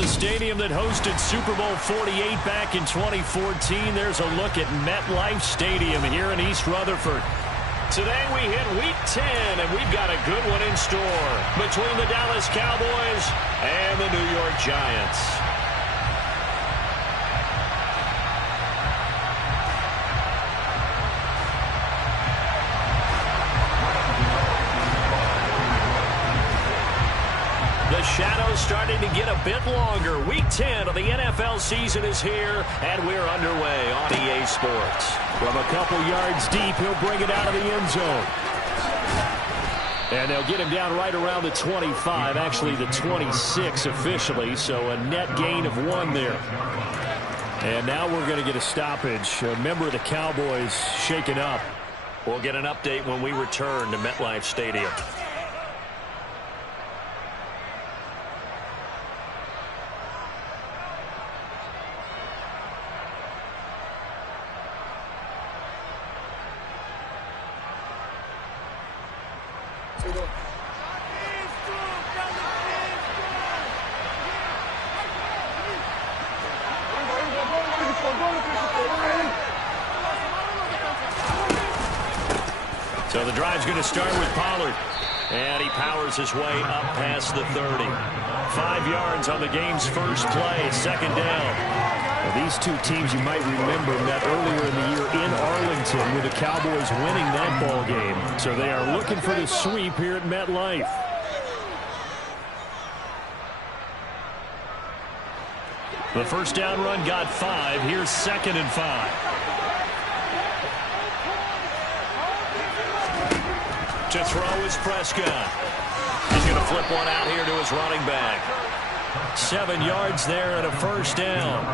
the stadium that hosted Super Bowl 48 back in 2014. There's a look at MetLife Stadium here in East Rutherford. Today we hit Week 10, and we've got a good one in store between the Dallas Cowboys and the New York Giants. The shadow's starting to get a bit longer. Week 10 of the NFL season is here, and we're underway on EA Sports. From a couple yards deep, he'll bring it out of the end zone. And they'll get him down right around the 25, actually the 26 officially, so a net gain of 1 there. And now we're going to get a stoppage. A member of the Cowboys shaken up. We'll get an update when we return to MetLife Stadium. So the drive's going to start with Pollard. And he powers his way up past the 30. 5 yards on the game's first play, second down. Now, these two teams, you might remember, met earlier in the year in Arlington with the Cowboys winning that ball game. So they are looking for the sweep here at MetLife. The first down run got 5. Here's 2nd and 5. To throw is Prescott. He's going to flip one out here to his running back. 7 yards there and a first down.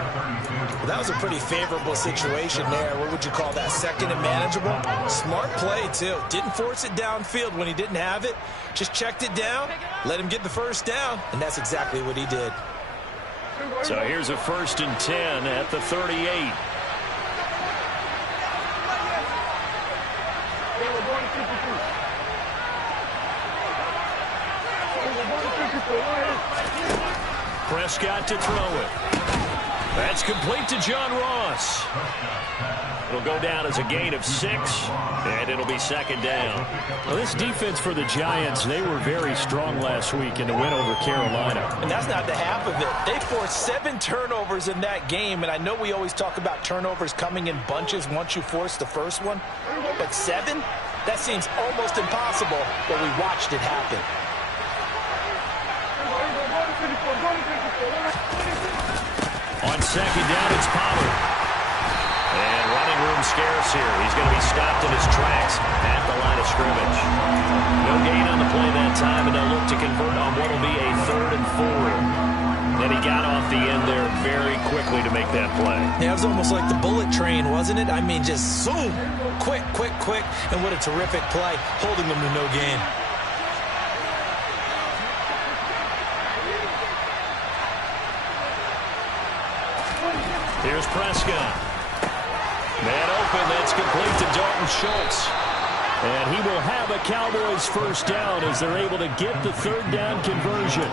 Well, that was a pretty favorable situation there. What would you call that? Second and manageable? Smart play, too. Didn't force it downfield when he didn't have it. Just checked it down, let him get the first down, and that's exactly what he did. So here's a 1st and 10 at the 38. Prescott to throw it. That's complete to John Ross. It'll go down as a gain of 6, and it'll be 2nd down. Well, this defense for the Giants, they were very strong last week in the win over Carolina. And that's not the half of it. They forced 7 turnovers in that game, and I know we always talk about turnovers coming in bunches once you force the first one, but 7? That seems almost impossible, but we watched it happen. On 2nd down, it's Pollard. And running room scarce here. He's going to be stopped in his tracks at the line of scrimmage. No gain on the play that time, and they'll look to convert on what will be a 3rd and 4. And he got off the end there very quickly to make that play. Yeah, it was almost like the bullet train, wasn't it? I mean, just zoom. Quick, quick, quick. And what a terrific play, holding them to no gain. Here's Prescott. Man open, that's complete to Dalton Schultz. And he will have a Cowboys first down as they're able to get the 3rd down conversion.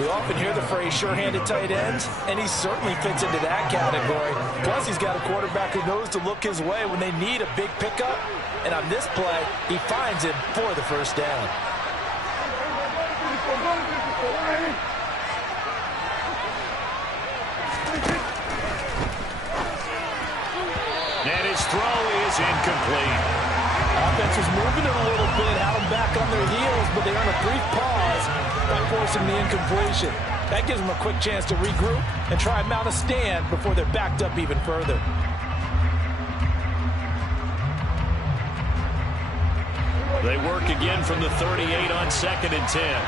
We often hear the phrase sure-handed tight ends, and he certainly fits into that category. Plus, he's got a quarterback who knows to look his way when they need a big pickup. And on this play, he finds him for the first down. And his throw is incomplete. Offense was moving it a little bit, had them back on their heels, but they earn a brief pause by forcing the incompletion. That gives them a quick chance to regroup and try and mount a stand before they're backed up even further. They work again from the 38 on 2nd and 10.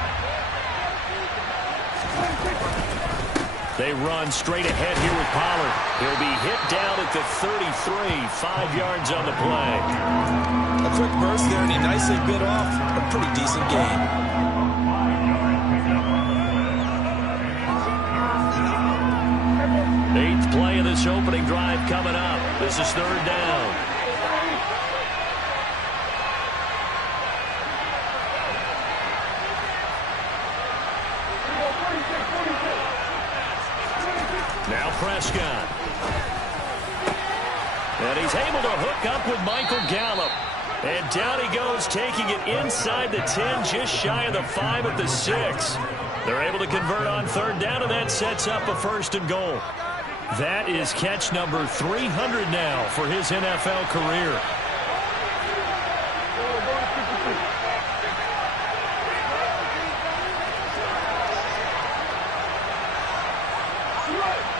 They run straight ahead here with Pollard. He'll be hit down at the 33, 5 yards on the play. A quick burst there, and he nicely bit off a pretty decent gain. Eighth play of this opening drive coming up. This is 3rd down. Prescott. And he's able to hook up with Michael Gallup. And down he goes, taking it inside the 10, just shy of the 5 at the 6. They're able to convert on third down, and that sets up a 1st and goal. That is catch number 300 now for his NFL career.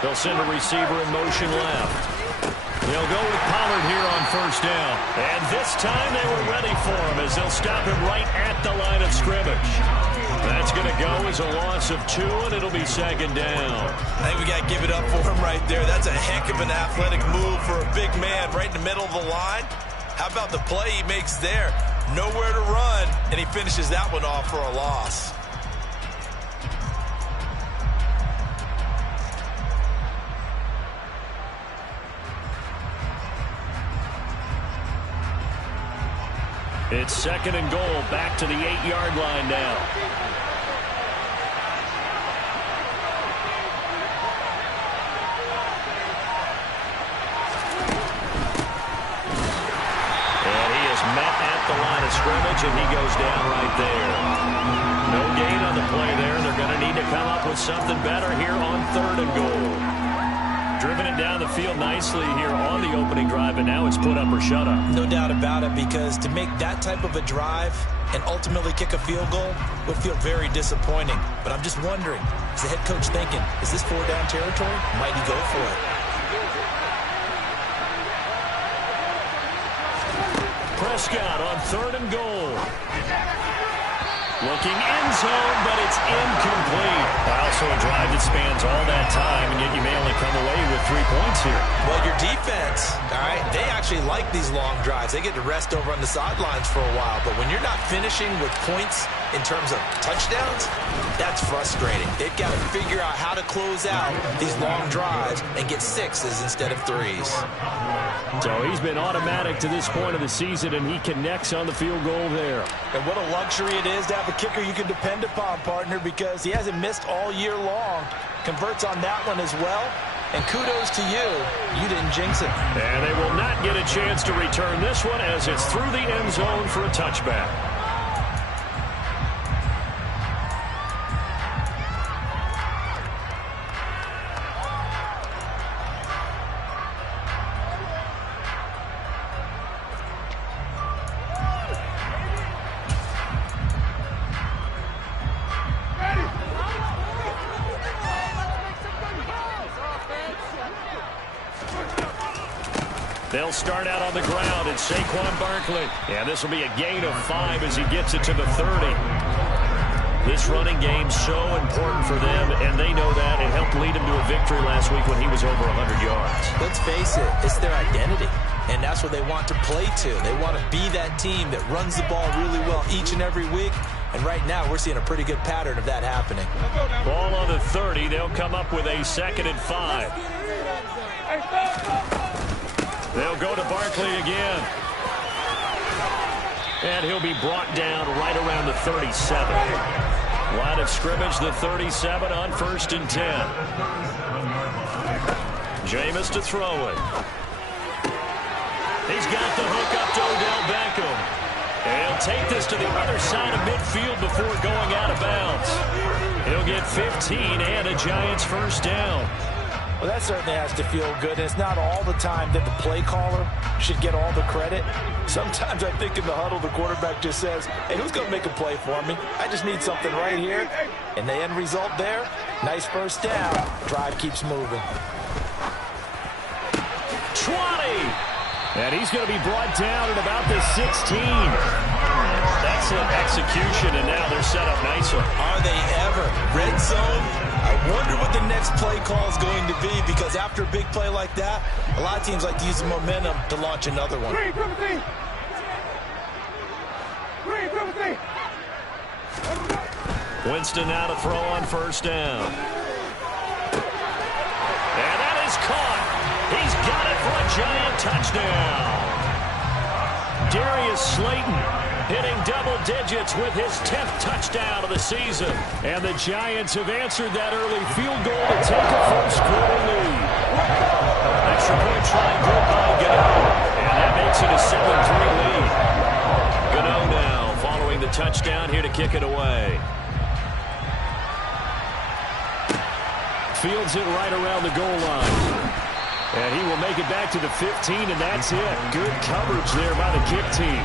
They'll send a receiver in motion left. They'll go with Pollard here on 1st down. And this time they were ready for him as they'll stop him right at the line of scrimmage. That's going to go as a loss of 2, and it'll be 2nd down. I think we got to give it up for him right there. That's a heck of an athletic move for a big man right in the middle of the line. How about the play he makes there? Nowhere to run, and he finishes that one off for a loss. It's 2nd and goal, back to the 8-yard line now. And he is met at the line of scrimmage, and he goes down right there. No gain on the play there. They're going to need to come up with something better here on 3rd and goal. Driven it down the field nicely here on the opening drive, and now it's put up or shut up. No doubt about it, because to make that type of a drive and ultimately kick a field goal would feel very disappointing. But I'm just wondering, is the head coach thinking, is this 4-down territory? Might he go for it? Prescott on 3rd and goal. Looking end zone, but it's incomplete. Also a drive that spans all that time, and yet you may only come away with 3 points here. Well, your defense, all right, they actually like these long drives. They get to rest over on the sidelines for a while, but when you're not finishing with points in terms of touchdowns, that's frustrating. They've got to figure out how to close out these long drives and get 6s instead of 3s. So he's been automatic to this point of the season, and he connects on the field goal there. And what a luxury it is to have a kicker you can depend upon, partner, because he hasn't missed all year long. Converts on that one as well. And kudos to you. You didn't jinx it. And they will not get a chance to return this one as it's through the end zone for a touchback. They'll start out on the ground. It's Saquon Barkley. And this will be a gain of 5 as he gets it to the 30. This running game's so important for them, and they know that. It helped lead him to a victory last week when he was over 100 yards. Let's face it, it's their identity, and that's what they want to play to. They want to be that team that runs the ball really well each and every week, and right now we're seeing a pretty good pattern of that happening. Ball on the 30. They'll come up with a 2nd and 5. They'll go to Barkley again. And he'll be brought down right around the 37. Line of scrimmage, the 37 on 1st and 10. Jameis to throw it. He's got the hook up to Odell Beckham. And he'll take this to the other side of midfield before going out of bounds. He'll get 15 and a Giants 1st down. Well, that certainly has to feel good. And it's not all the time that the play caller should get all the credit. Sometimes I think in the huddle, the quarterback just says, hey, who's going to make a play for me? I just need something right here. And the end result there, nice 1st down. Drive keeps moving. 20. And he's going to be brought down at about the 16. Excellent execution, and now they're set up nicely. Are they ever? Red zone? I wonder what the next play call is going to be, because after a big play like that, a lot of teams like to use the momentum to launch another one. Winston now to throw on 1st down. And that is caught. He's got it for a Giant touchdown. Darius Slayton hitting double digits with his 10th touchdown of the season. And the Giants have answered that early field goal to take a first-quarter lead. Extra point try good by Gano. And that makes it a 7-3 lead. Gano now following the touchdown here to kick it away. Fields it right around the goal line. And he will make it back to the 15, and that's it. Good coverage there by the kick team.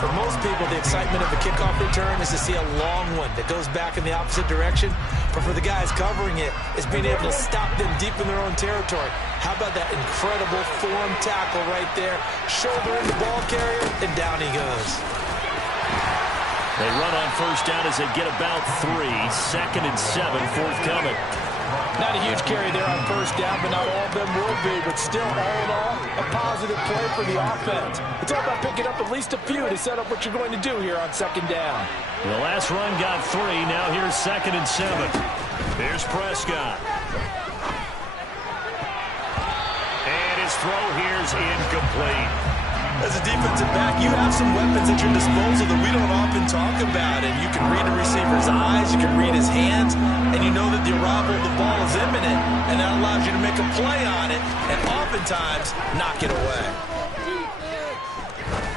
For most people, the excitement of a kickoff return is to see a long one that goes back in the opposite direction. But for the guys covering it, it's being able to stop them deep in their own territory. How about that incredible form tackle right there? Shoulder in the ball carrier, and down he goes. They run on first down as they get about 3. 2nd and 7, forthcoming. Not a huge carry there on first down, but not all of them will be. But still, all in all, a positive play for the offense. It's all about picking up at least a few to set up what you're going to do here on 2nd down. The last run got 3. Now here's 2nd and 7. Here's Prescott. And his throw here's incomplete. As a defensive back, you have some weapons at your disposal that we don't often talk about. And you can read a receiver's eyes, you can read his hands, and you know that the arrival of the ball is imminent, and that allows you to make a play on it and oftentimes knock it away.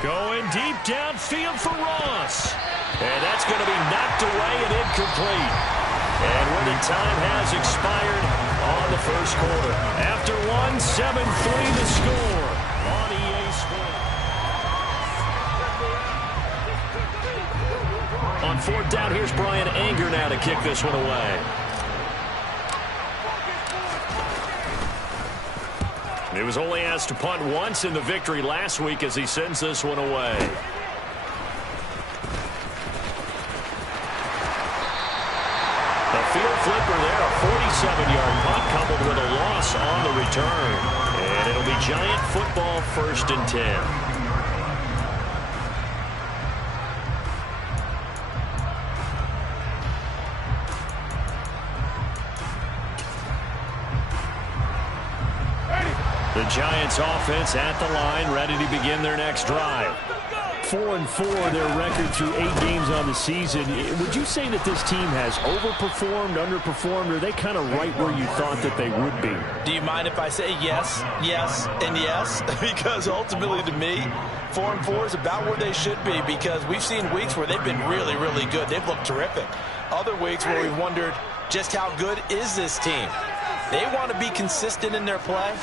Going deep downfield for Ross. And that's going to be knocked away and incomplete. And when the time has expired on the first quarter. After 7-3 the score on EA Sports. On 4th down, here's Brian Anger now to kick this one away. He was only asked to punt once in the victory last week as he sends this one away. The field flipper there, a 47-yard punt coupled with a loss on the return. And it'll be Giant football 1st and 10. The Giants offense at the line, ready to begin their next drive. 4-4, their record through 8 games on the season. Would you say that this team has overperformed, underperformed, or are they kind of right where you thought that they would be? Do you mind if I say yes, yes, and yes? Because ultimately to me, 4-4 is about where they should be, because we've seen weeks where they've been really, really good. They've looked terrific. Other weeks where we've wondered just how good is this team. They want to be consistent in their play,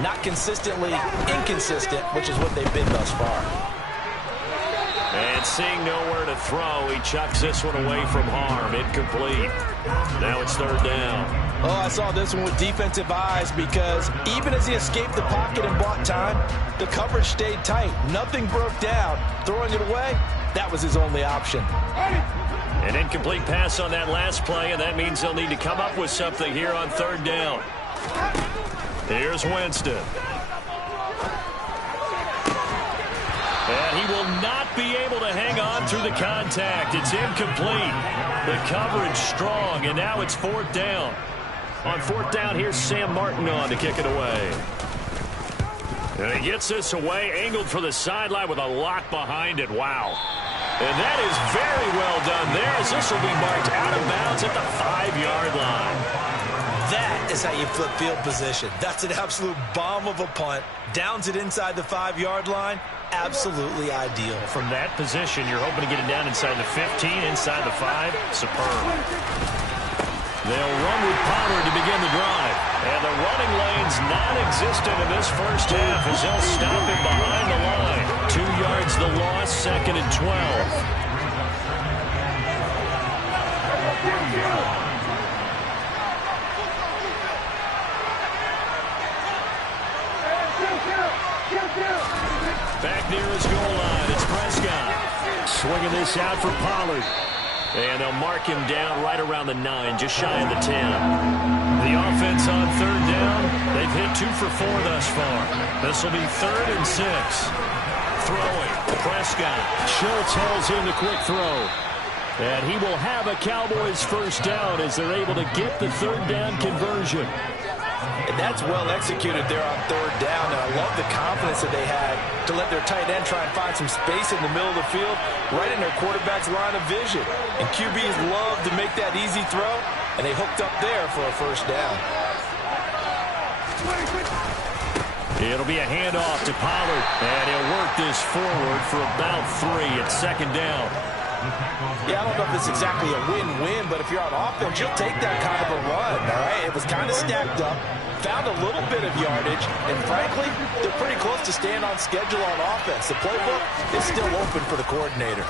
not consistently inconsistent, which is what they've been thus far. And seeing nowhere to throw, he chucks this one away from harm. Incomplete. Now it's 3rd down. Oh, I saw this one with defensive eyes, because even as he escaped the pocket and bought time, the coverage stayed tight. Nothing broke down. Throwing it away, that was his only option. An incomplete pass on that last play, and that means they'll need to come up with something here on 3rd down. Here's Winston. And he will not be able to hang on through the contact. It's incomplete. The coverage strong, and now it's 4th down. On 4th down, here's Sam Martin on to kick it away. And he gets this away, angled for the sideline with a lock behind it. Wow. And that is very well done there, as this will be marked out of bounds at the 5-yard line. That is how you flip field position. That's an absolute bomb of a punt. Downs it inside the 5-yard line. Absolutely ideal. From that position, you're hoping to get it down inside the 15, inside the 5. Superb. They'll run with Pollard to begin the drive. And the running lane's non-existent in this first half as they'll stop him behind the line. 2 yards the loss, 2nd and 12. Back near his goal line, it's Prescott. Swinging this out for Pollard. And they'll mark him down right around the 9, just shy of the 10. The offense on 3rd down, they've hit 2 for 4 thus far. This will be 3rd and 6. Throwing, Prescott. Schultz hauls in the quick throw. And he will have a Cowboys first down as they're able to get the 3rd down conversion. And that's well executed there on third down. And I love the confidence that they had to let their tight end try and find some space in the middle of the field, right in their quarterback's line of vision. And QBs love to make that easy throw, and they hooked up there for a first down. It'll be a handoff to Pollard, and he'll work this forward for about 3 at second down. Yeah, I don't know if it's exactly a win-win, but if you're on offense, you'll take that kind of a run, all right? It was kind of stacked up, found a little bit of yardage, and frankly, they're pretty close to staying on schedule on offense. The playbook is still open for the coordinator.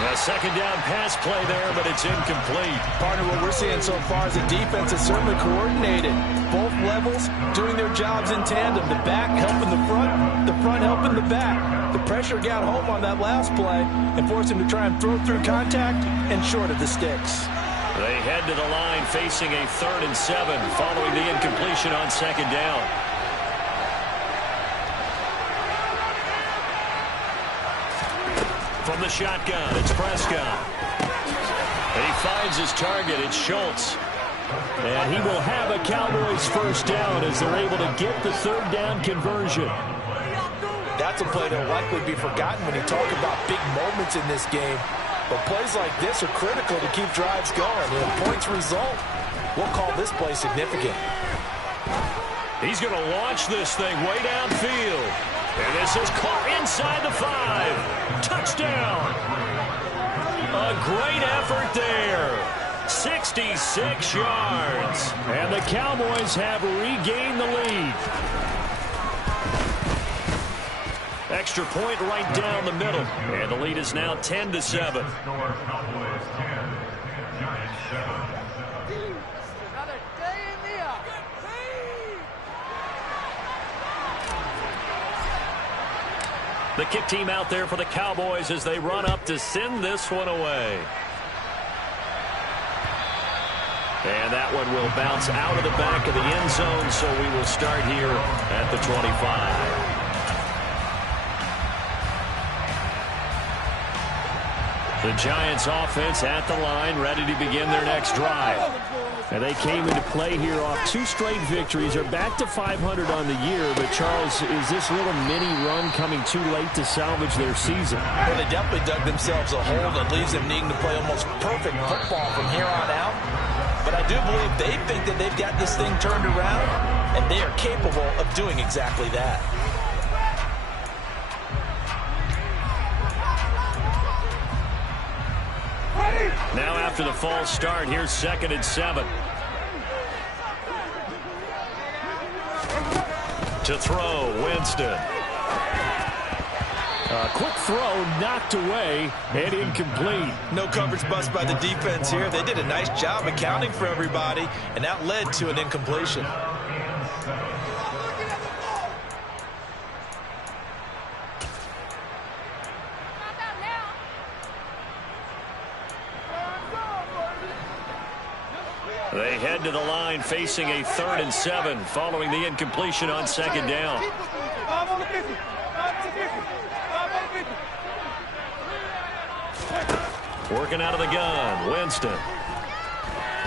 A second down pass play there, but it's incomplete. Partner, what we're seeing so far is the defense is certainly coordinated. Both levels doing their jobs in tandem. The back helping the front helping the back. The pressure got home on that last play and forced him to try and throw through contact and short of the sticks. They head to the line facing a 3rd and 7 following the incompletion on second down. From the shotgun, it's Prescott. And he finds his target. It's Schultz. And he will have a Cowboys first down as they're able to get the 3rd down conversion. That's a play that will likely be forgotten when you talk about big moments in this game. But plays like this are critical to keep drives going. And if points result, we'll call this play significant. He's going to launch this thing way downfield. And this is caught inside the 5. Touchdown. A great effort there. 66 yards. And the Cowboys have regained the lead. Extra point right down the middle. And the lead is now 10-7. The kick team out there for the Cowboys as they run up to send this one away. And that one will bounce out of the back of the end zone, so we will start here at the 25. The Giants offense at the line, ready to begin their next drive. And they came into play here off 2 straight victories. They're back to 500 on the year. But, Charles, is this little mini run coming too late to salvage their season? Well, they definitely dug themselves a hole that leaves them needing to play almost perfect football from here on out. But I do believe they think that they've got this thing turned around, and they are capable of doing exactly that. Now after the false start, here's 2nd and 7. To throw, Winston. A quick throw knocked away and incomplete. No coverage bust by the defense here. They did a nice job accounting for everybody, and that led to an incompletion. They head to the line facing a 3rd and 7 following the incompletion on second down. Working out of the gun, Winston.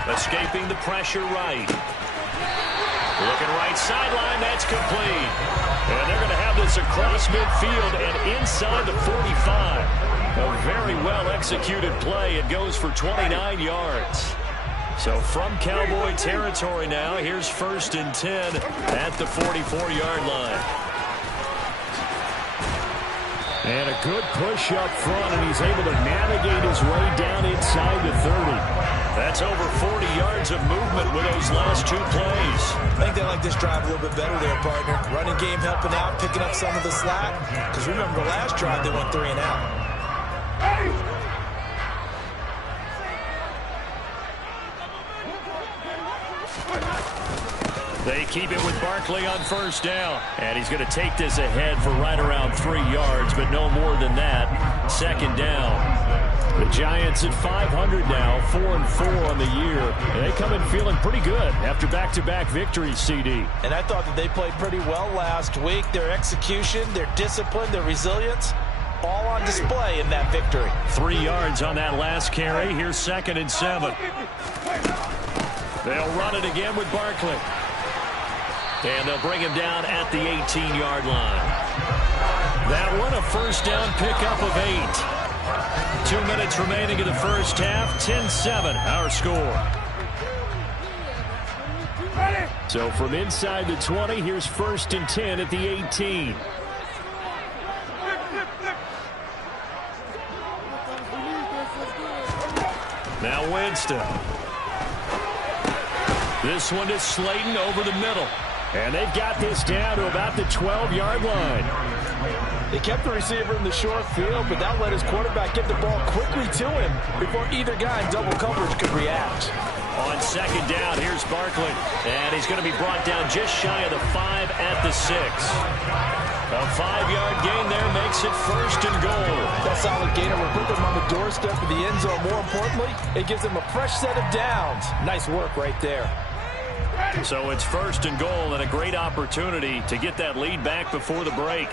Escaping the pressure right. Looking right sideline, that's complete. And they're going to have this across midfield and inside the 45. A very well executed play. It goes for 29 yards. So from Cowboy territory now, here's 1st and 10 at the 44-yard line. And a good push up front, and he's able to navigate his way down inside the 30. That's over 40 yards of movement with those last 2 plays. I think they like this drive a little bit better there, partner. Running game helping out, picking up some of the slack. Because remember, the last drive they went 3 and out. They keep it with Barkley on 1st down. And he's going to take this ahead for right around 3 yards, but no more than that. 2nd down. The Giants at 500 now, 4-4 on the year. And they come in feeling pretty good after back-to-back victories, CD. And I thought that they played pretty well last week. Their execution, their discipline, their resilience, all on display in that victory. 3 yards on that last carry. Here's 2nd and 7. They'll run it again with Barkley. And they'll bring him down at the 18-yard line. That one, a first down pickup of 8. 2 minutes remaining in the first half. 10-7, our score. So from inside the 20, here's 1st and 10 at the 18. Now Winston. This one is Slayton over the middle. And they've got this down to about the 12-yard line. They kept the receiver in the short field, but that let his quarterback get the ball quickly to him before either guy in double coverage could react. On 2nd down, here's Barkley. And he's going to be brought down just shy of the 5 at the 6. A 5-yard gain there makes it 1st and goal. That solid gainer will put them on the doorstep of the end zone. More importantly, it gives them a fresh set of downs. Nice work right there. So it's 1st and goal and a great opportunity to get that lead back before the break.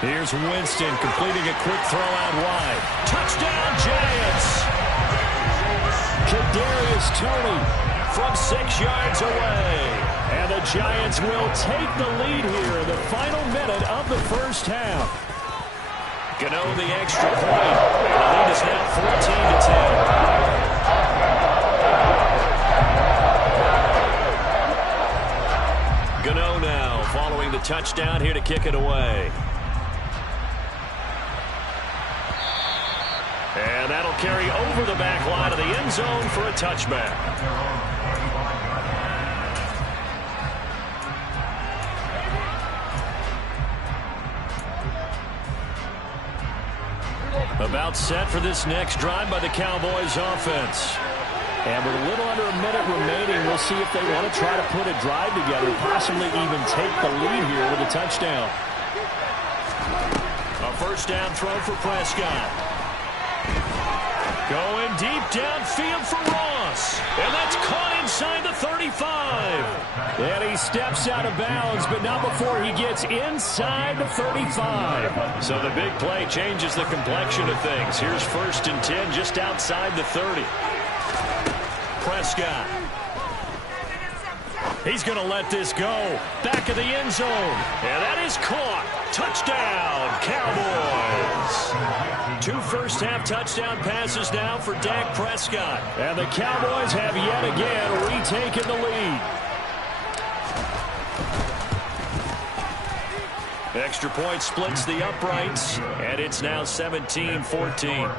Here's Winston completing a quick throw out wide. Touchdown, Giants! Kadarius Toney from 6 yards away. And the Giants will take the lead here in the final minute of the first half. Gano the extra point. And the lead is now 14-10. Gano now following the touchdown here to kick it away. And that'll carry over the back line of the end zone for a touchback. About set for this next drive by the Cowboys offense. And with a little under a minute remaining, we'll see if they want to try to put a drive together, possibly even take the lead here with a touchdown. A first down throw for Prescott. Going deep downfield for Ross. And that's caught inside the 35. And he steps out of bounds, but not before he gets inside the 35. So the big play changes the complexion of things. Here's 1st and 10 just outside the 30. Prescott. He's going to let this go. Back of the end zone. And that is caught. Touchdown, Cowboys. 2 first-half touchdown passes now for Dak Prescott. And the Cowboys have yet again retaken the lead. Extra point splits the uprights, and it's now 17-14.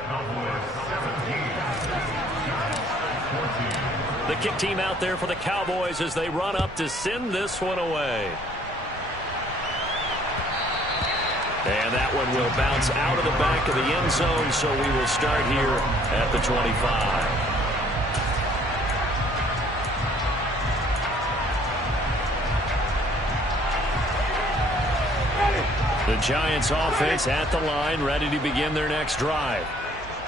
The kick team out there for the Cowboys as they run up to send this one away. And that one will bounce out of the back of the end zone, so we will start here at the 25. The Giants offense at the line, ready to begin their next drive.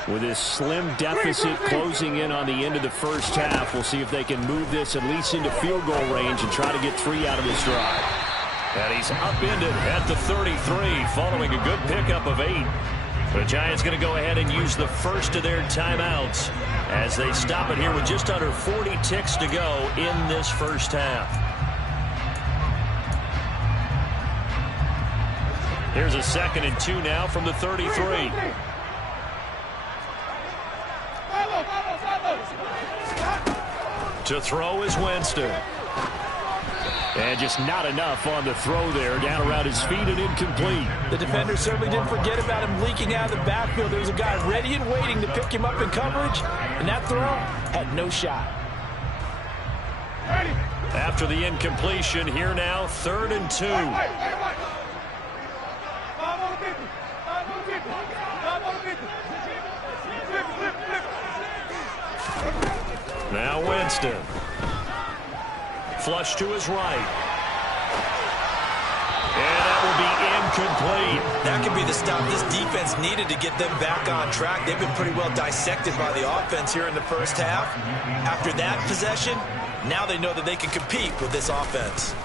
With this slim deficit closing in on the end of the first half, we'll see if they can move this at least into field goal range and try to get 3 out of this drive. And he's upended at the 33 following a good pickup of 8. The Giants going to go ahead and use the first of their timeouts as they stop it here with just under 40 ticks to go in this first half. Here's a 2nd and 2 now from the 33. To throw is Winston. And just not enough on the throw there. Down around his feet and incomplete. The defender certainly didn't forget about him leaking out of the backfield. There was a guy ready and waiting to pick him up in coverage. And that throw had no shot. After the incompletion, here now, 3rd and 2. Now Winston. Flush to his right. And that will be complete. That could be the stop this defense needed to get them back on track. They've been pretty well dissected by the offense here in the first half. After that possession, now they know that they can compete with this offense.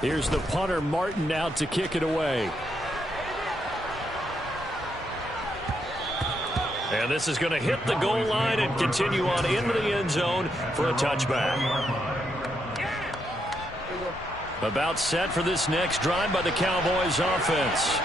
Here's the punter, Martin, out to kick it away. And this is going to hit the goal line and continue on into the end zone for a touchback. About set for this next drive by the Cowboys offense.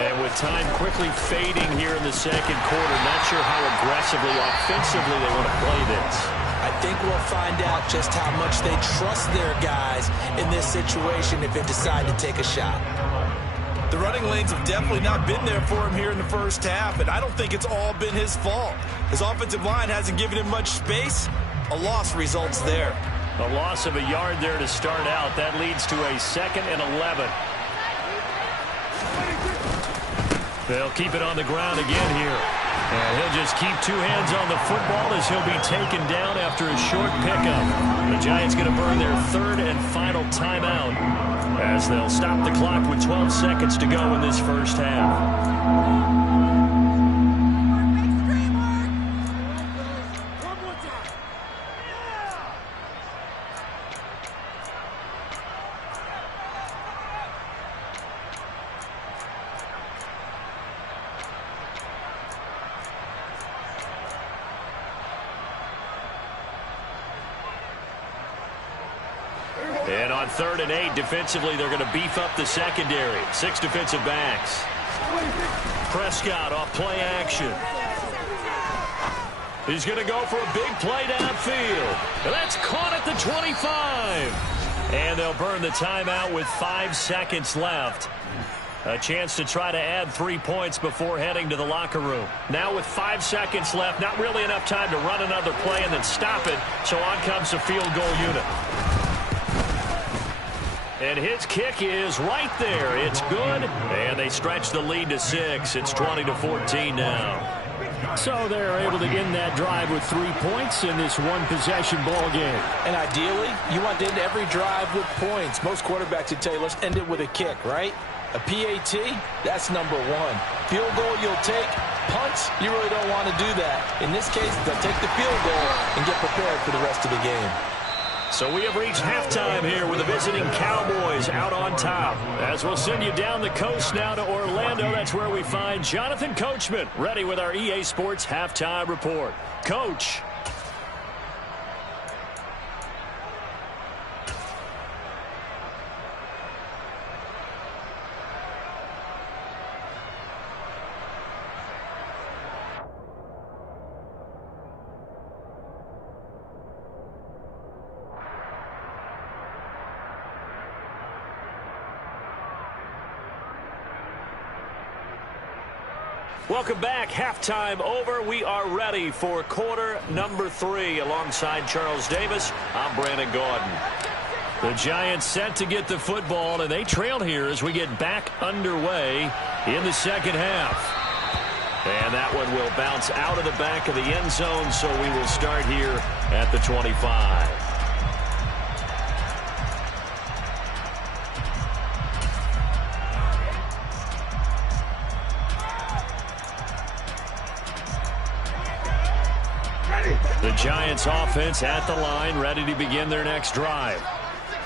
And with time quickly fading here in the second quarter, not sure how aggressively, offensively they want to play this. I think we'll find out just how much they trust their guys in this situation if they decide to take a shot. The running lanes have definitely not been there for him here in the first half, and I don't think it's all been his fault. His offensive line hasn't given him much space. A loss results there. A loss of a yard there to start out. That leads to a 2nd and 11. They'll keep it on the ground again here. And he'll just keep two hands on the football as he'll be taken down after a short pickup. The Giants going to burn their 3rd and final timeout as they'll stop the clock with 12 seconds to go in this first half. And on 3rd and 8, defensively, they're going to beef up the secondary. 6 defensive backs. Prescott off play action. He's going to go for a big play downfield. And that's caught at the 25. And they'll burn the timeout with 5 seconds left. A chance to try to add 3 points before heading to the locker room. Now with 5 seconds left, not really enough time to run another play and then stop it. So on comes the field goal unit. And his kick is right there. It's good. And they stretch the lead to 6. It's 20-14 now. So they're able to end that drive with 3 points in this one-possession ball game. And ideally, you want to end every drive with points. Most quarterbacks would tell you, let's end it with a kick, right? A PAT, that's number 1. Field goal you'll take. Punts, you really don't want to do that. In this case, they'll take the field goal and get prepared for the rest of the game. So we have reached halftime here with the visiting Cowboys out on top. As we'll send you down the coast now to Orlando, that's where we find Jonathan Coachman ready with our EA Sports Halftime Report. Coach. Welcome back. Halftime over. We are ready for quarter number 3. Alongside Charles Davis, I'm Brandon Gordon. The Giants set to get the football, and they trail here as we get back underway in the second half. And that one will bounce out of the back of the end zone, so we will start here at the 25. The Giants offense at the line, ready to begin their next drive.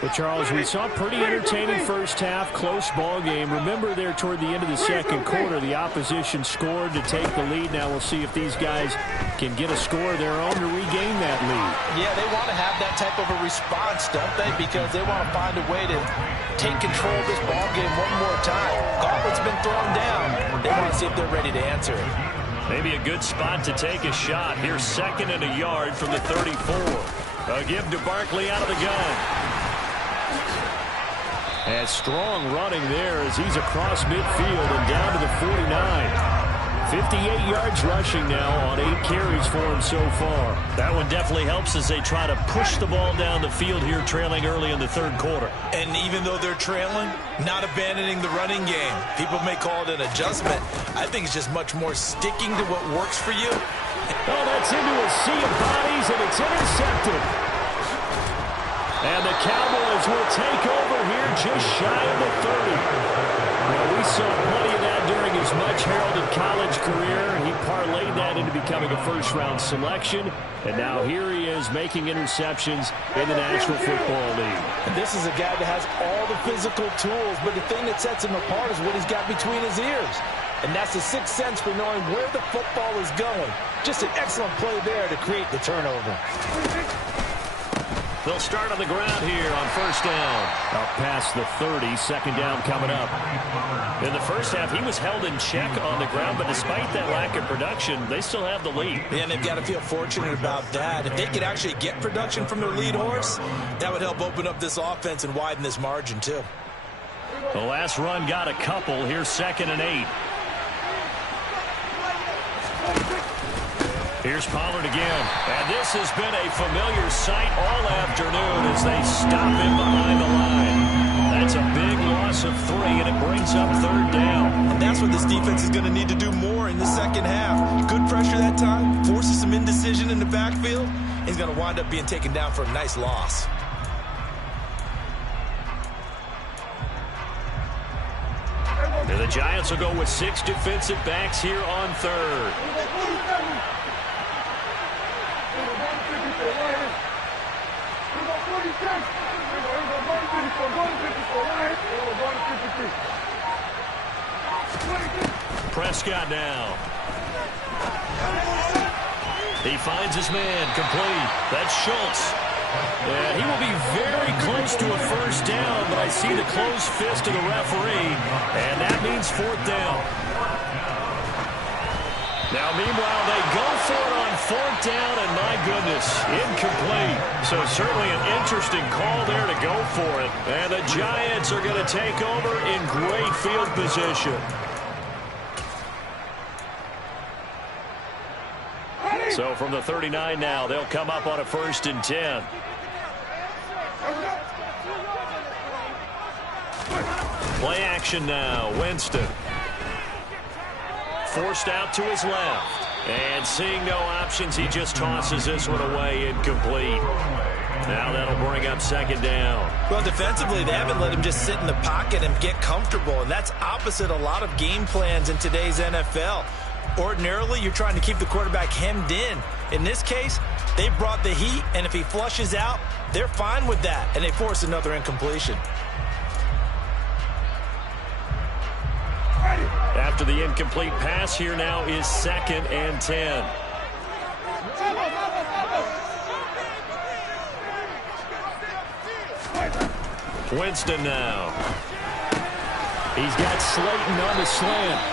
Well, Charles, we saw a pretty entertaining first half, close ball game. Remember there toward the end of the second quarter, the opposition scored to take the lead. Now we'll see if these guys can get a score of their own to regain that lead. Yeah, they want to have that type of a response, don't they? Because they want to find a way to take control of this ball game one more time. Gauntlet's been thrown down. They want to see if they're ready to answer it. Maybe a good spot to take a shot. Here's 2nd and a yard from the 34. A give to Barkley out of the gun. And strong running there as he's across midfield and down to the 49. 58 yards rushing now on 8 carries for him so far. That one definitely helps as they try to push the ball down the field here, trailing early in the third quarter. And even though they're trailing, not abandoning the running game. People may call it an adjustment. I think it's just much more sticking to what works for you. Oh, that's into a sea of bodies, and it's intercepted. And the Cowboys will take over here just shy of the 30. Well, we becoming a first-round selection. And now here he is making interceptions in the National Football League. And this is a guy that has all the physical tools, but the thing that sets him apart is what he's got between his ears. And that's the sixth sense for knowing where the football is going. Just an excellent play there to create the turnover. They'll start on the ground here on first down. Up past the 30, second down coming up. In the first half, he was held in check on the ground, but despite that lack of production, they still have the lead. And they've got to feel fortunate about that. If they could actually get production from their lead horse, that would help open up this offense and widen this margin too. The last run got a couple. Here's 2nd and 8. Here's Pollard again. And this has been a familiar sight all afternoon as they stop him behind the line. That's a big loss of 3, and it brings up 3rd down. And that's what this defense is going to need to do more in the second half. Good pressure that time, forces some indecision in the backfield. He's going to wind up being taken down for a nice loss. And the Giants will go with 6 defensive backs here on 3rd. Prescott now. He finds his man, complete. That's Schultz. And he will be very close to a first down, but I see the closed fist of the referee, and that means 4th down. Now, meanwhile, they go for it on 4th down, and my goodness, incomplete. So certainly an interesting call there to go for it. And the Giants are going to take over in great field position. So from the 39 now, they'll come up on a 1st and 10. Play action now. Winston. Forced out to his left. And seeing no options, he just tosses this one away, incomplete. Now that'll bring up 2nd down. Well, defensively, they haven't let him just sit in the pocket and get comfortable, and that's opposite a lot of game plans in today's NFL. Ordinarily, you're trying to keep the quarterback hemmed in. In this case, they brought the heat, and if he flushes out, they're fine with that, and they force another incompletion. After the incomplete pass, here now is 2nd and 10. Winston now. He's got Slayton on the slant.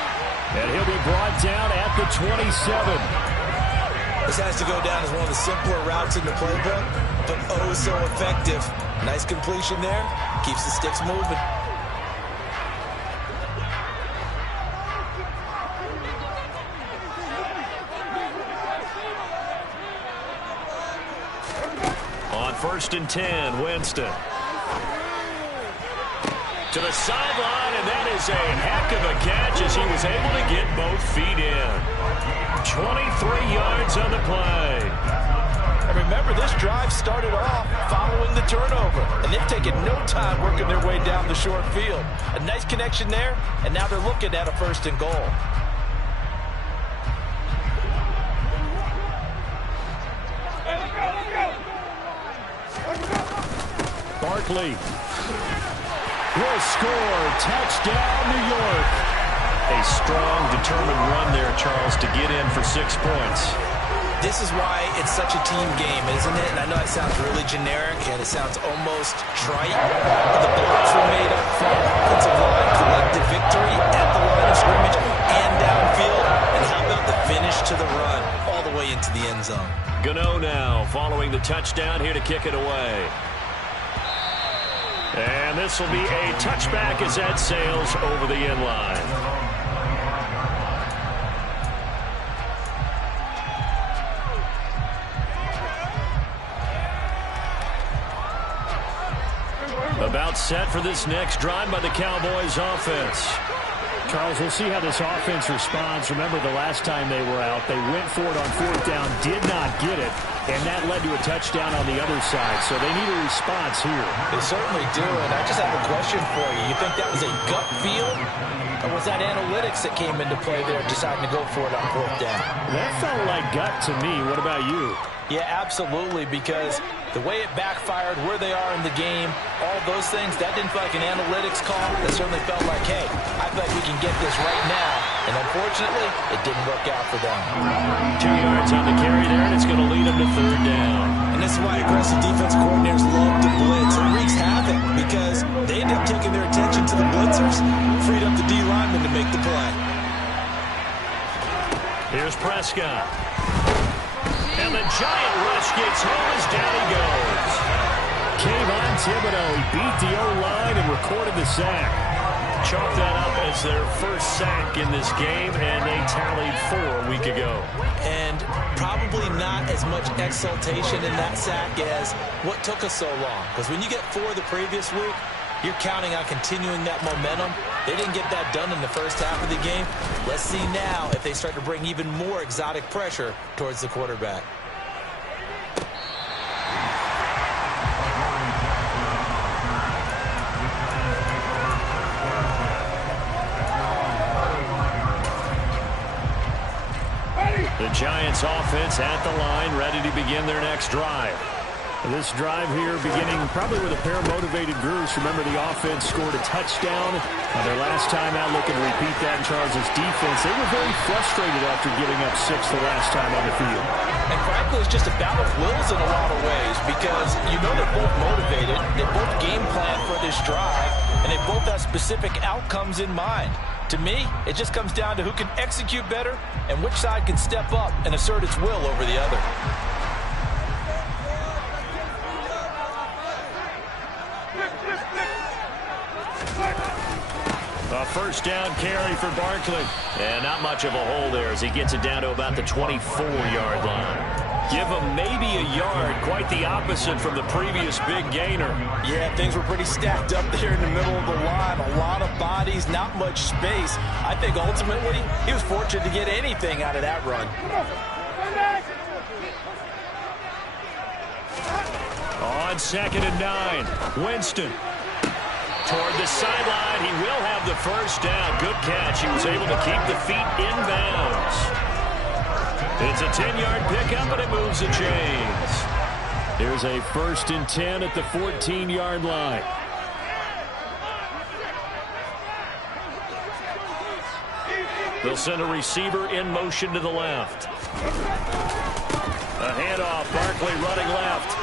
And he'll be brought down at the 27. This has to go down as one of the simpler routes in the playbook, but oh so effective. Nice completion there. Keeps the sticks moving. On 1st and 10, Winston. To the sideline, and that is a heck of a catch as he was able to get both feet in. 23 yards on the play. And remember, this drive started off following the turnover, and they've taken no time working their way down the short field. A nice connection there, and now they're looking at a 1st and goal. Barkley will score. Touchdown, New York. A strong, determined run there, Charles, to get in for 6 points. This is why it's such a team game, isn't it? And I know it sounds really generic, and it sounds almost trite. But the blocks were made up front. Offensive line collected victory at the line of scrimmage and downfield. And how about the finish to the run all the way into the end zone? Gano now following the touchdown here to kick it away. And this will be a touchback as that sails over the end line. About set for this next drive by the Cowboys offense. Charles, we'll see how this offense responds. Remember the last time they were out, they went for it on 4th down, did not get it. And that led to a touchdown on the other side, so they need a response here. They certainly do, and I just have a question for you. You think that was a gut feel, or was that analytics that came into play there deciding to go for it on 4th down? That felt like gut to me. What about you? Yeah, absolutely, because the way it backfired, where they are in the game, all those things, that didn't feel like an analytics call. That certainly felt like, hey, I feel like we can get this right now. And unfortunately, it didn't work out for them. 2 yards on the carry there, and it's going to lead them to 3rd down. And this is why aggressive defensive coordinators love to blitz. It wreaks havoc because they end up taking their attention to the blitzers, freed up the D lineman to make the play. Here's Prescott. And the giant rush gets home as down he goes. Kayvon Thibodeau, he beat the O-line and recorded the sack. Chalked that up as their first sack in this game, and they tallied 4 a week ago. And probably not as much exultation in that sack as what took us so long. Because when you get 4 the previous week, you're counting on continuing that momentum. They didn't get that done in the first half of the game. Let's see now if they start to bring even more exotic pressure towards the quarterback. The Giants offense at the line, ready to begin their next drive. This drive here beginning probably with a pair of motivated groups. Remember, the offense scored a touchdown on their last time out, looking to repeat that in Charles' defense. They were very frustrated after giving up 6 the last time on the field. And frankly, it's just a battle of wills in a lot of ways because you know they're both motivated. They both game plan for this drive, and they both have specific outcomes in mind. To me, it just comes down to who can execute better and which side can step up and assert its will over the other. A first down carry for Barkley. And not much of a hole there as he gets it down to about the 24-yard line. Give him maybe a yard, quite the opposite from the previous big gainer. Yeah, things were pretty stacked up there in the middle of the line. A lot of bodies, not much space. I think ultimately he was fortunate to get anything out of that run. On 2nd and 9, Winston. Toward the sideline, he will have the first down. Good catch. He was able to keep the feet in bounds. It's a 10-yard pickup, and it moves the chains. Here's a 1st and 10 at the 14-yard line. They'll send a receiver in motion to the left. A handoff, Barkley running left.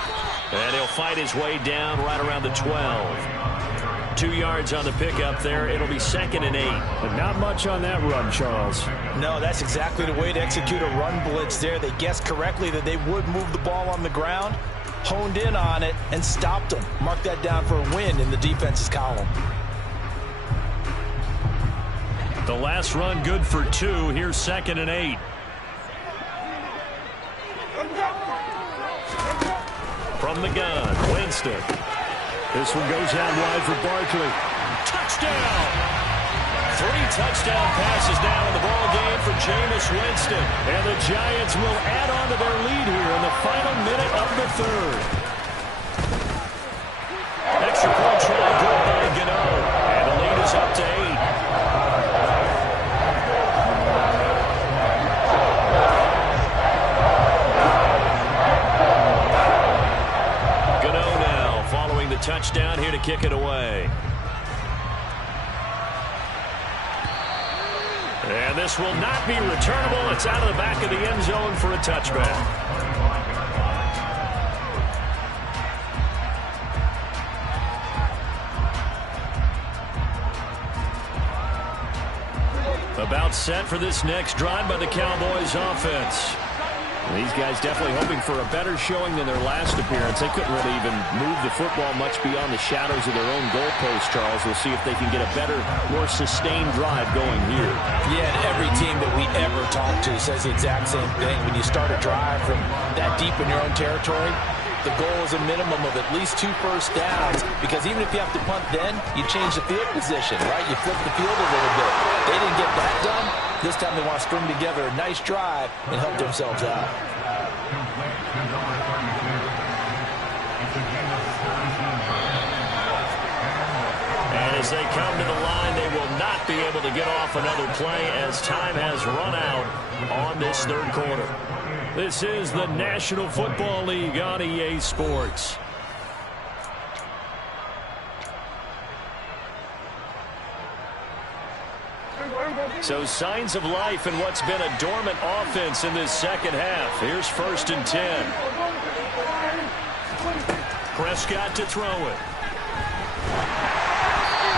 And he'll fight his way down right around the 12. 2 yards on the pickup there. It'll be 2nd and 8. But not much on that run, Charles. No, that's exactly the way to execute a run blitz there. They guessed correctly that they would move the ball on the ground, honed in on it, and stopped them. Mark that down for a win in the defense's column. The last run good for 2. Here's 2nd and 8. From the gun, Winston. This one goes out wide for Barkley. Touchdown! 3 touchdown passes now in the ball game for Jameis Winston. And the Giants will add on to their lead here in the final minute of the 3rd. Extra point try good by Gano. And the lead is up to 8. Touchdown here to kick it away. And this will not be returnable. It's out of the back of the end zone for a touchback. About set for this next drive by the Cowboys offense. These guys definitely hoping for a better showing than their last appearance. They couldn't really even move the football much beyond the shadows of their own goalpost, Charles. We'll see if they can get a better, more sustained drive going here. Yeah, and every team that we ever talk to says the exact same thing. When you start a drive from that deep in your own territory, the goal is a minimum of at least 2 first downs, because even if you have to punt then, you change the field position, right? You flip the field a little bit. They didn't get that done. This time they want to string together a nice drive and help themselves out. And as they come to the line, they will not be able to get off another play as time has run out on this third quarter. This is the National Football League on EA Sports. So signs of life in what's been a dormant offense in this second half. Here's 1st and 10. Prescott to throw it.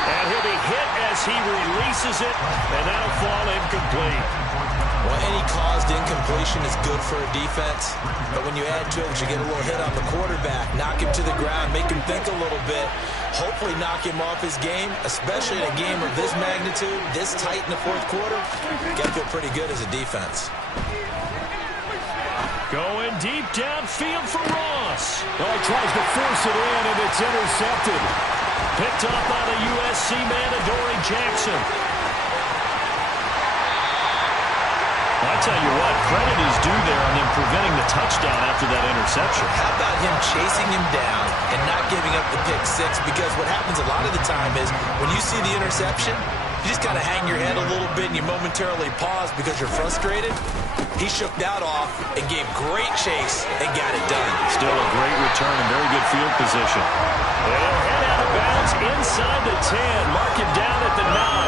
And he'll be hit as he releases it, and that'll fall incomplete. Well, any caused incompletion is good for a defense, but when you add to it, you get a little hit on the quarterback, knock him to the ground, make him think a little bit, hopefully knock him off his game, especially in a game of this magnitude, this tight in the fourth quarter. Got to feel pretty good as a defense. Going deep downfield for Ross. Oh, he tries to force it in, and it's intercepted. Picked up by the USC man, Adoree Jackson. I tell you what, credit is due there on them preventing the touchdown after that interception. How about him chasing him down and not giving up the pick six? Because what happens a lot of the time is when you see the interception, you just kind of hang your head a little bit and you momentarily pause because you're frustrated. He shook that off and gave great chase and got it done. Still a great return and very good field position. They'll head out of bounds inside the 10. Mark him down at the 9.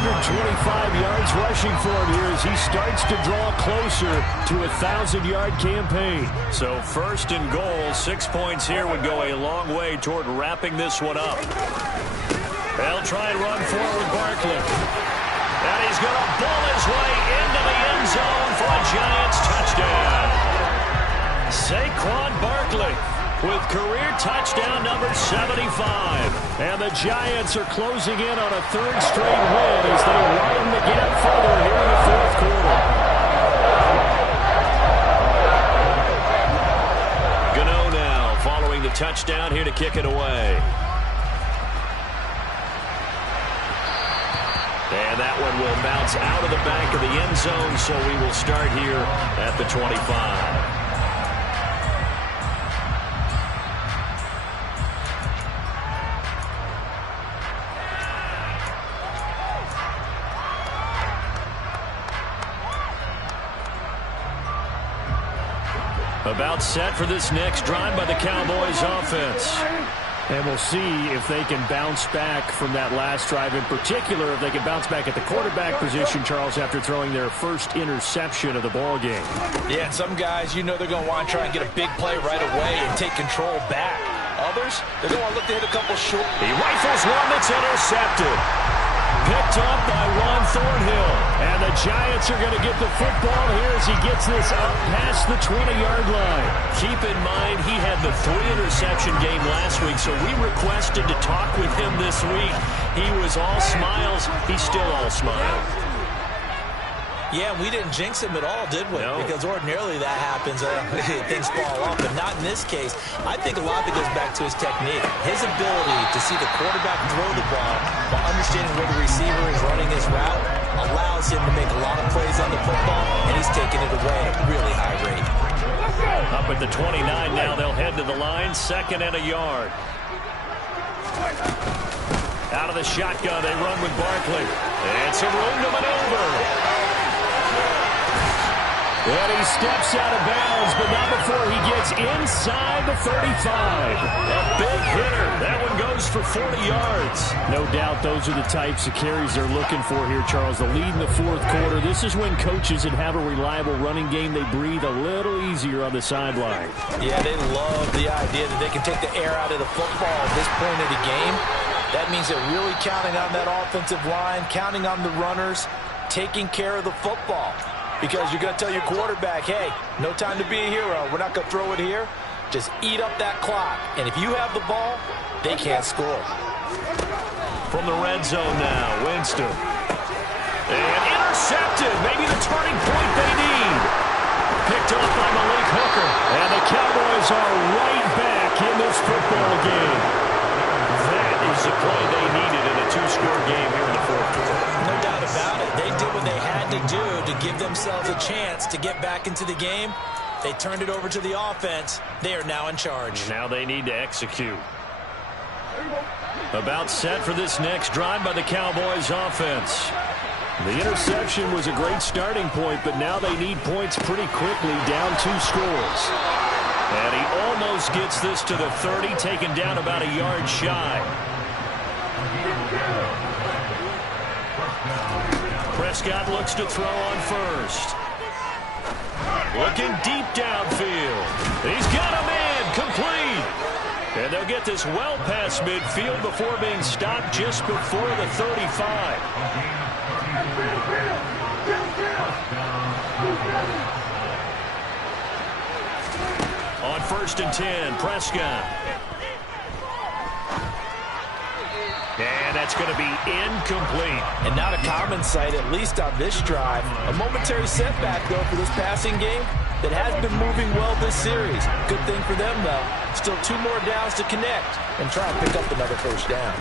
125 yards rushing for him here as he starts to draw closer to a 1,000-yard campaign. So 1st and goal, 6 points here would go a long way toward wrapping this one up. They'll try and run forward Barkley. And he's going to bull his way into the end zone for a Giants touchdown. Saquon Barkley with career touchdown number 75. And the Giants are closing in on a 3rd straight win as they widen the gap further here in the 4th quarter. Gano now following the touchdown here to kick it away. And that one will bounce out of the back of the end zone, so we will start here at the 25. About set for this next drive by the Cowboys offense. And we'll see if they can bounce back from that last drive. In particular, if they can bounce back at the quarterback position, Charles, after throwing their first interception of the ball game. Yeah, and some guys, you know they're going to want to try and get a big play right away and take control back. Others, they're going to want to look to hit a couple short. He rifles one that's intercepted. Picked up by Juan Thornhill. And the Giants are going to get the football here as he gets this up past the 20-yard line. Keep in mind, he had the 3-interception game last week, so we requested to talk with him this week. He was all smiles. He's still all smiles. Yeah, we didn't jinx him at all, did we? No. Because ordinarily that happens. Things fall off, but not in this case. I think a lot of it goes back to his technique. His ability to see the quarterback throw the ball while understanding where the receiver is running his route allows him to make a lot of plays on the football, and he's taking it away at a really high rate. Up at the 29 now, they'll head to the line, 2nd and a yard. Out of the shotgun, they run with Barkley. And some room to maneuver. And he steps out of bounds, but not before he gets inside the 35. A big hitter. That one goes for 40 yards. No doubt those are the types of carries they're looking for here, Charles. The lead in the 4th quarter. This is when coaches that have a reliable running game, they breathe a little easier on the sideline. Yeah, they love the idea that they can take the air out of the football at this point of the game. That means they're really counting on that offensive line, counting on the runners, taking care of the football. Because you're going to tell your quarterback, hey, no time to be a hero. We're not going to throw it here. Just eat up that clock. And if you have the ball, they can't score. From the red zone now, Winston. And intercepted. Maybe the turning point they need. Picked up by Malik Hooker. And the Cowboys are right back in this football game. That is the play they needed in a 2-score game here in the 4th quarter. No doubt about it. They did what they had to do. give themselves a chance to get back into the game. They turned it over to the offense. They are now in charge. Now they need to execute. About set for this next drive by the Cowboys offense. The interception was a great starting point, but now they need points pretty quickly, down 2 scores. And he almost gets this to the 30, taken down about a yard shy. Prescott looks to throw on first. Looking deep downfield. He's got a man, complete. And they'll get this well past midfield before being stopped just before the 35. On 1st and 10, Prescott. And that's going to be incomplete. And not a common sight, at least on this drive. A momentary setback, though, for this passing game that has been moving well this series. Good thing for them, though. Still 2 more downs to connect and try and pick up another first down.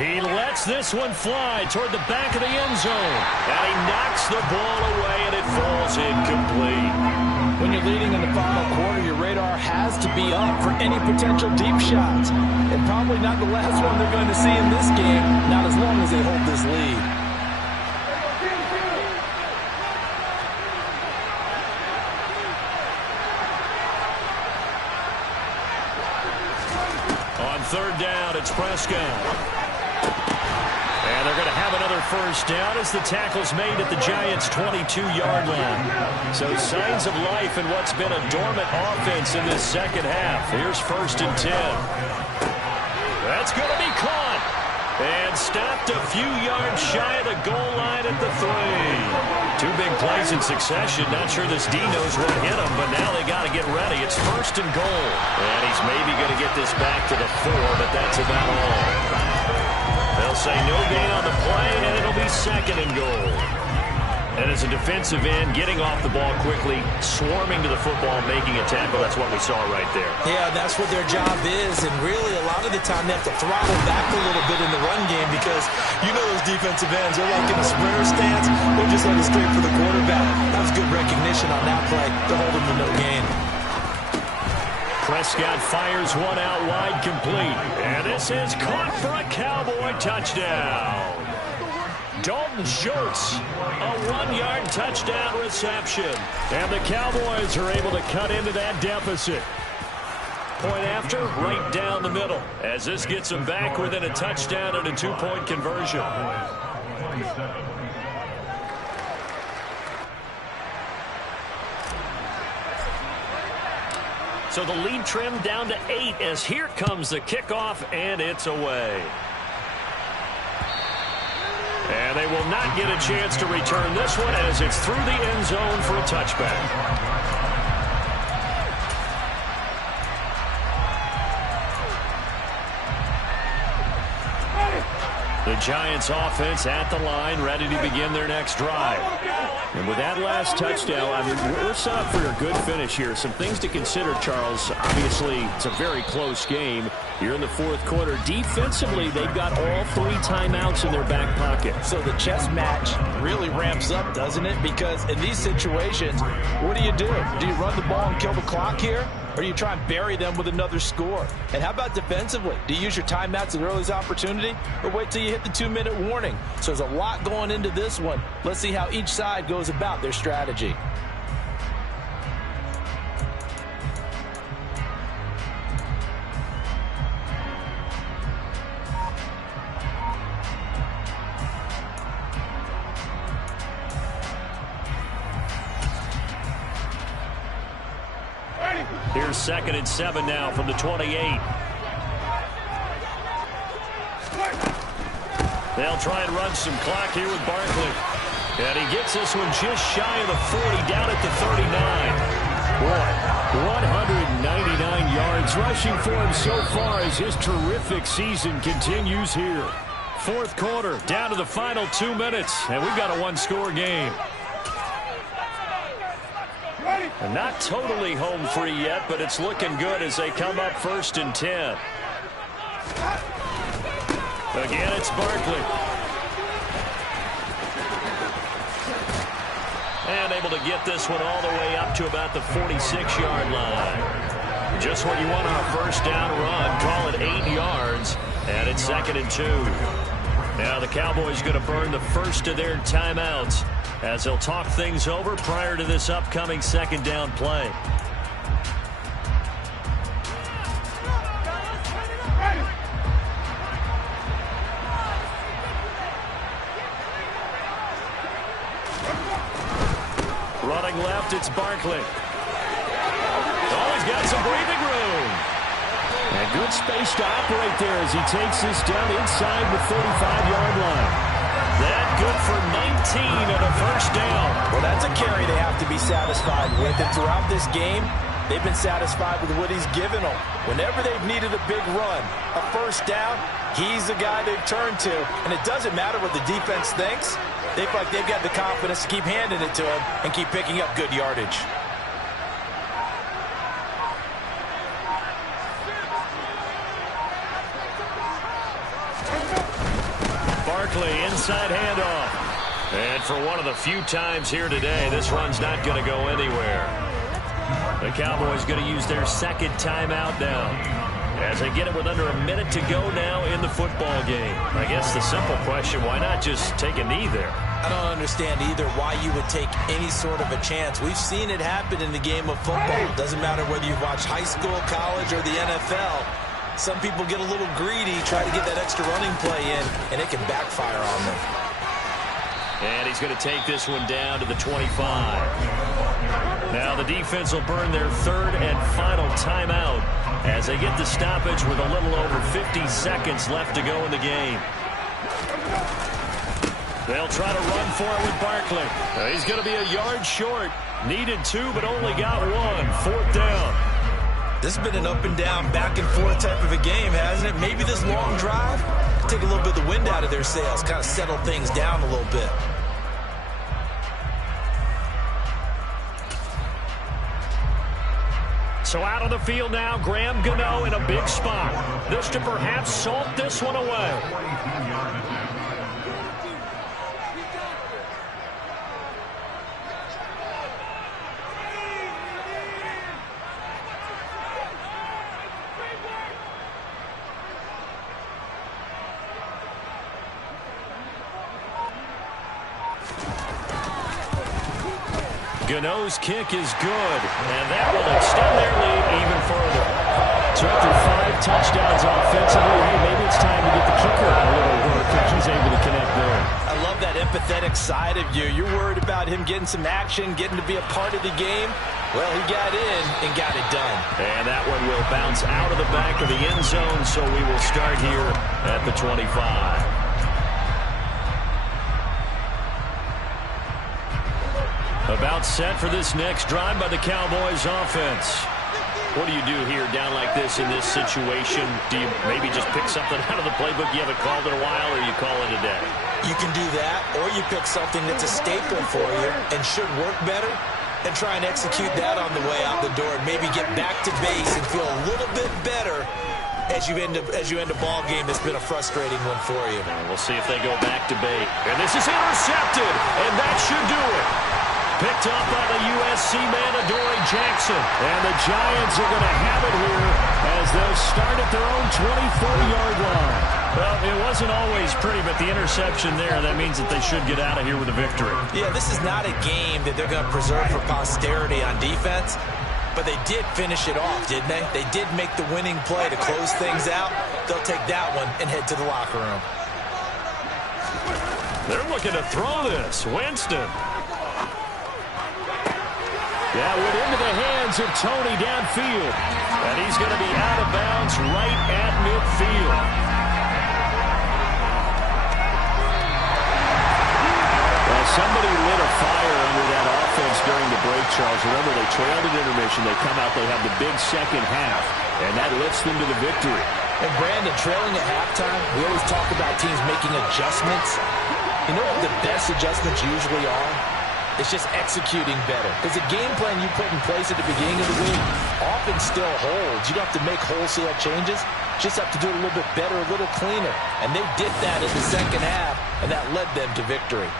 He lets this one fly toward the back of the end zone. And he knocks the ball away, and it falls incomplete. When you're leading in the final quarter, your radar has to be up for any potential deep shots. And probably not the last one they're going to see in this game, not as long as they hold this lead. On 3rd down, it's Prescott. And they're going to have another first down as the tackle's made at the Giants' 22-yard line. So signs of life in what's been a dormant offense in this second half. Here's 1st and 10. That's going to be caught. And stopped a few yards shy of the goal line at the 3. 2 big plays in succession. Not sure this D knows what hit him, but now they got to get ready. It's 1st and goal. And he's maybe going to get this back to the 4, but that's about all. They'll say no gain on the play, and it'll be 2nd and goal. And as a defensive end, getting off the ball quickly, swarming to the football, making a tackle, that's what we saw right there. Yeah, that's what their job is, and really a lot of the time they have to throttle back a little bit in the run game because you know those defensive ends, they're like in a sprinter stance. They're just headed straight for the quarterback. That was good recognition on that play to hold them to no gain. Prescott fires one out wide, complete. And this is caught for a Cowboy touchdown. Dalton Schultz, a 1-yard touchdown reception. And the Cowboys are able to cut into that deficit. Point after, right down the middle, as this gets them back within a touchdown and a 2-point conversion. So the lead trimmed down to 8 as here comes the kickoff, and it's away. And they will not get a chance to return this one as it's through the end zone for a touchback. The Giants offense at the line, ready to begin their next drive. And with that last touchdown, I mean, we're set up for a good finish here. Some things to consider, Charles. Obviously, it's a very close game. Here in the 4th quarter, defensively, they've got all 3 timeouts in their back pocket. So the chess match really ramps up, doesn't it? Because in these situations, what do? Do you run the ball and kill the clock here? Or do you try and bury them with another score? And how about defensively? Do you use your timeouts at earliest opportunity? Or wait till you hit the 2-minute warning? So there's a lot going into this one. Let's see how each side goes about their strategy. Here's 2nd and 7 now from the 28. They'll try and run some clock here with Barkley. And he gets this one just shy of the 40, down at the 39. Boy, 199 yards rushing for him so far as his terrific season continues here. 4th quarter, down to the final 2 minutes, and we've got a 1-score game. And not totally home free yet, but it's looking good as they come up 1st and 10. Again, it's Barkley. And able to get this one all the way up to about the 46-yard line. Just what you want on a first down run. Call it 8 yards. And it's 2nd and 2. Now the Cowboys going to burn the first of their timeouts as they'll talk things over prior to this upcoming 2nd down play. Running left, it's Barkley. Oh, he's got some breathing room. And good space to operate there as he takes this down inside the 35-yard line. That good for 19 and a first down. Well, that's a carry they have to be satisfied with. And throughout this game, they've been satisfied with what he's given them. Whenever they've needed a big run, a first down, he's the guy they've turned to. And it doesn't matter what the defense thinks. They feel like they've got the confidence to keep handing it to him and keep picking up good yardage. Barkley, inside handoff. And for one of the few times here today, this run's not going to go anywhere. The Cowboys going to use their 2nd timeout now, as they get it with under a minute to go now in the football game. I guess the simple question, why not just take a knee there? I don't understand either why you would take any sort of a chance. We've seen it happen in the game of football. It doesn't matter whether you watch high school, college, or the NFL. Some people get a little greedy, try to get that extra running play in, and it can backfire on them. And he's going to take this one down to the 25. Now the defense will burn their 3rd and final timeout as they get the stoppage with a little over 50 seconds left to go in the game. They'll try to run for it with Barkley. He's going to be a yard short. Needed 2, but only got 1. 4th down. This has been an up and down, back and forth type of a game, hasn't it? Maybe this long drive could take a little bit of the wind out of their sails, kind of settle things down a little bit. So out on the field now, Graham Gano in a big spot. This to perhaps salt this one away. Gano's kick is good, and that will extend their lead even further. So after 5 touchdowns offensively, hey, maybe it's time to get the kicker a little work if he's able to connect there. I love that empathetic side of you. You're worried about him getting some action, getting to be a part of the game. Well, he got in and got it done. And that one will bounce out of the back of the end zone, so we will start here at the 25. About set for this next drive by the Cowboys offense. What do you do here down like this in this situation? Do you maybe just pick something out of the playbook you haven't called in a while, or you call it a day? You can do that, or you pick something that's a staple for you and should work better and try and execute that on the way out the door and maybe get back to base and feel a little bit better as you end a ball game that's been a frustrating one for you. And we'll see if they go back to bait. And this is intercepted, and that should do it. Picked up by the USC man, Adoree Jackson. And the Giants are going to have it here as they'll start at their own 24-yard line. Well, it wasn't always pretty, but the interception there, that means that they should get out of here with a victory. Yeah, this is not a game that they're going to preserve for posterity on defense, but they did finish it off, didn't they? They did make the winning play to close things out. They'll take that one and head to the locker room. They're looking to throw this. Winston. Yeah, went into the hands of Tony downfield. And he's going to be out of bounds right at midfield. Well, somebody lit a fire under that offense during the break, Charles. Remember, they trailed at intermission. They come out, they have the big second half, and that lifts them to the victory. And Brandon, trailing at halftime, we always talk about teams making adjustments. You know what the best adjustments usually are? It's just executing better. Because the game plan you put in place at the beginning of the week often still holds. You don't have to make wholesale changes. Just have to do it a little bit better, a little cleaner. And they did that in the second half, and that led them to victory.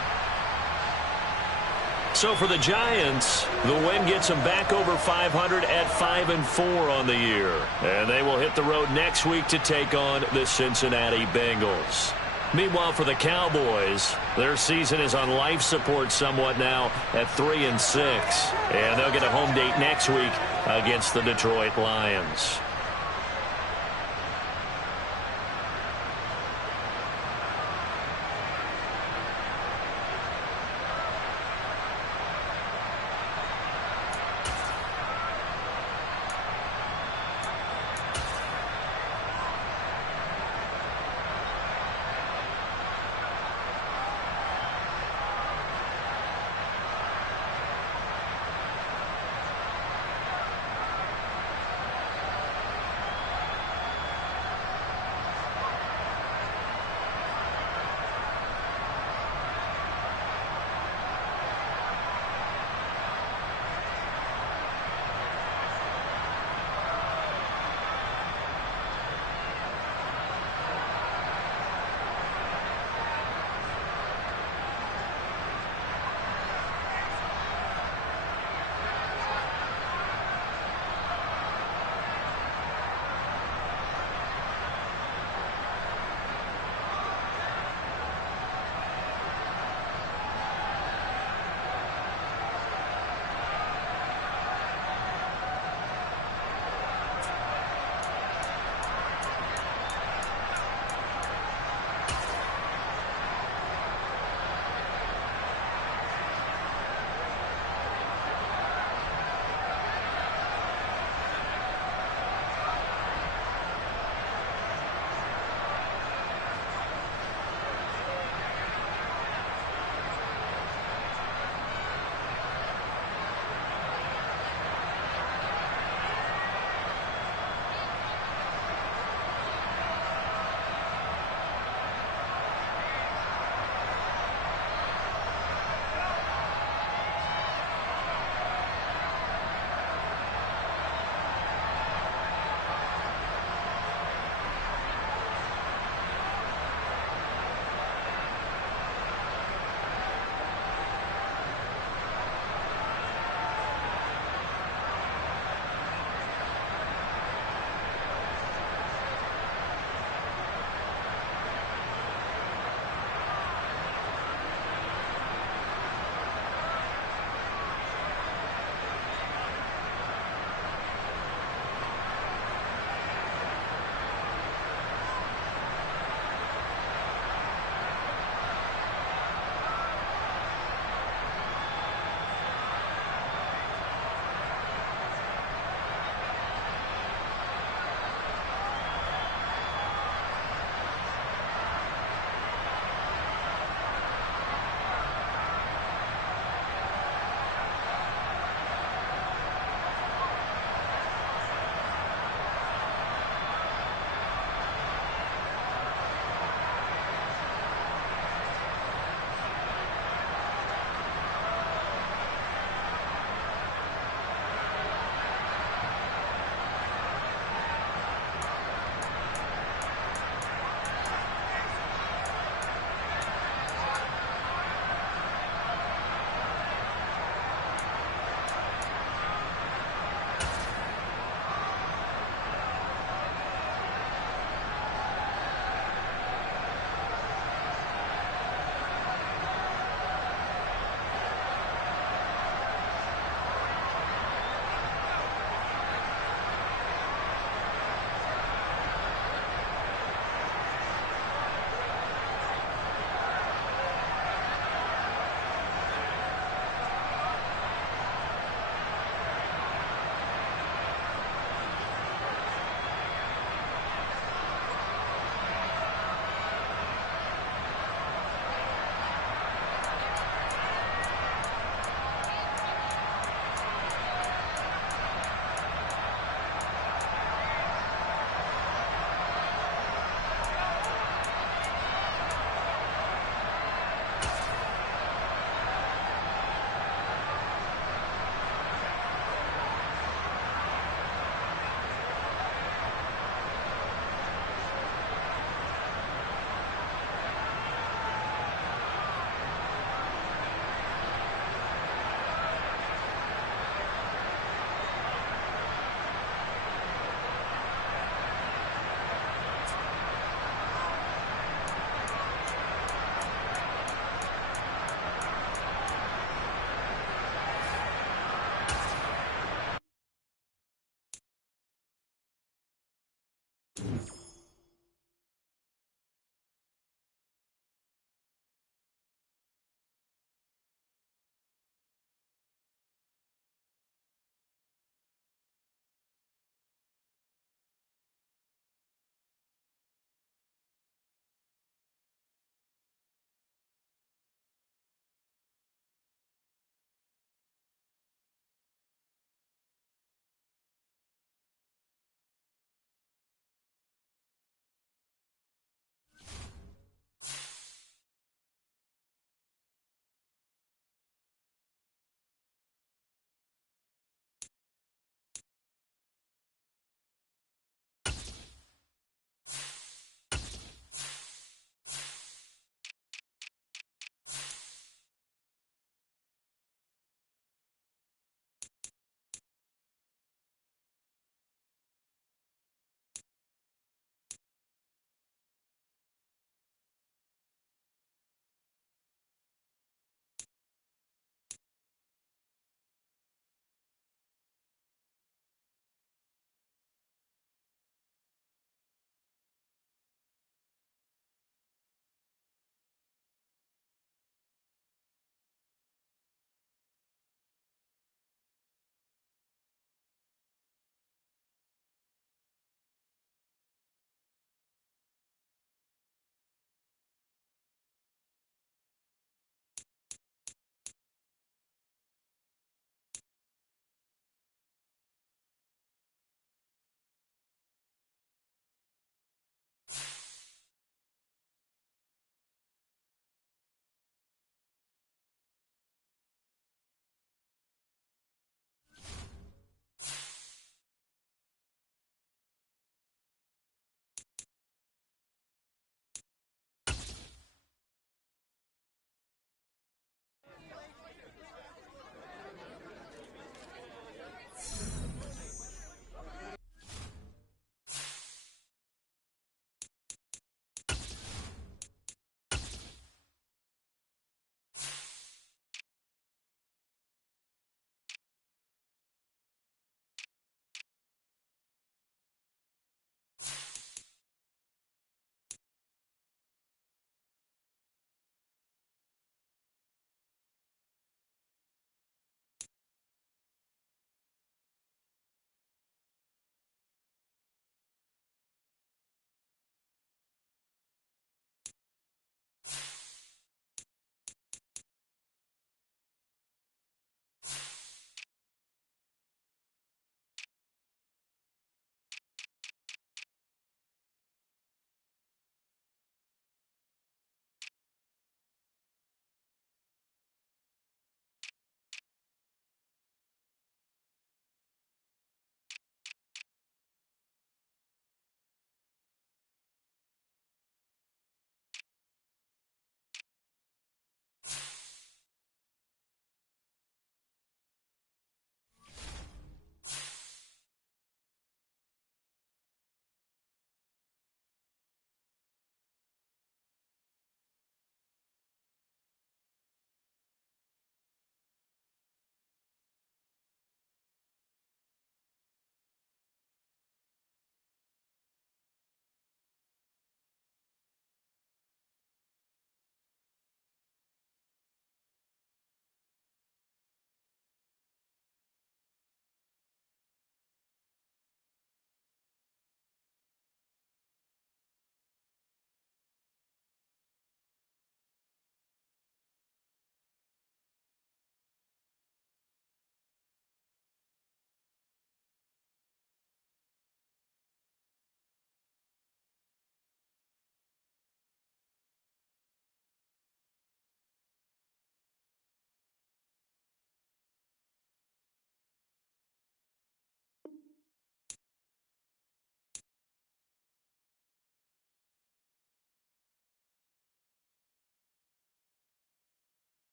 So So for the Giants, the win gets them back over 500 at 5-4 on the year. And they will hit the road next week to take on the Cincinnati Bengals. Meanwhile, for the Cowboys, their season is on life support somewhat now at 3-6. And they'll get a home date next week against the Detroit Lions.